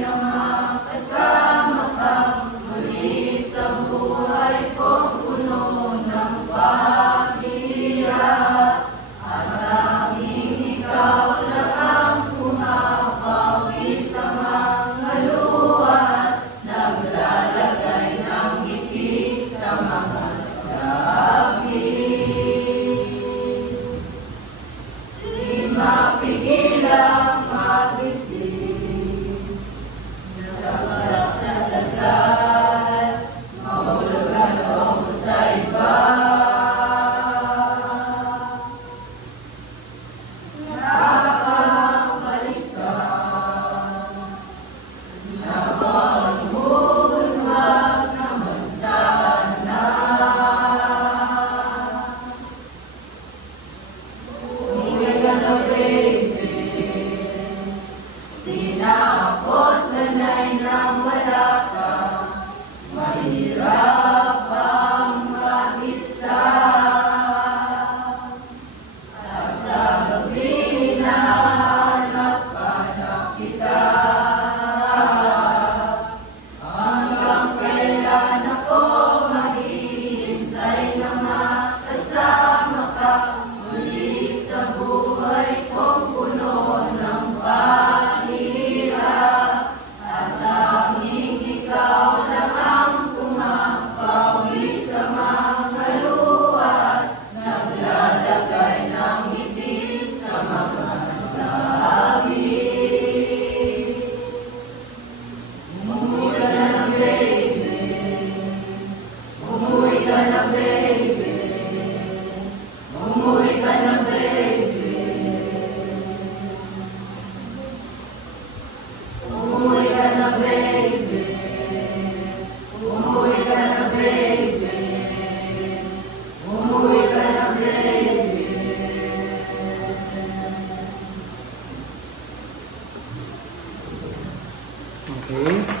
na makasama ka muli sa buhay kong puno ng paghihirap. At tanging ikaw lang ang pumapawi sa mga luha, naglalagay ng ngiti sa mga labi. Di mapigil ang mag-isip, nagkakalas sa dagat, mahulugan ako sa iba. Nakakabalisan, nabangun, wag naman sana. Hindi ka na, baby, di na ako sanay na wala ka. Mahirap ang mag-isa. At sa gabi hinahanap ka na kita. Hanggang kailan ako maghihintay na makasama ka muli sa buhay kong puno ng paghihirap. At tanging ikaw lang ang pumapawi sa mga luha, naglalagay ng ngiti sa mga labi. Umuwi ka na, baby. Umuwi ka na, baby. Umuwi ka na, baby. Umuwi ka na, baby. Umuwi ka na, baby. Umuwi ka na, baby. Okay.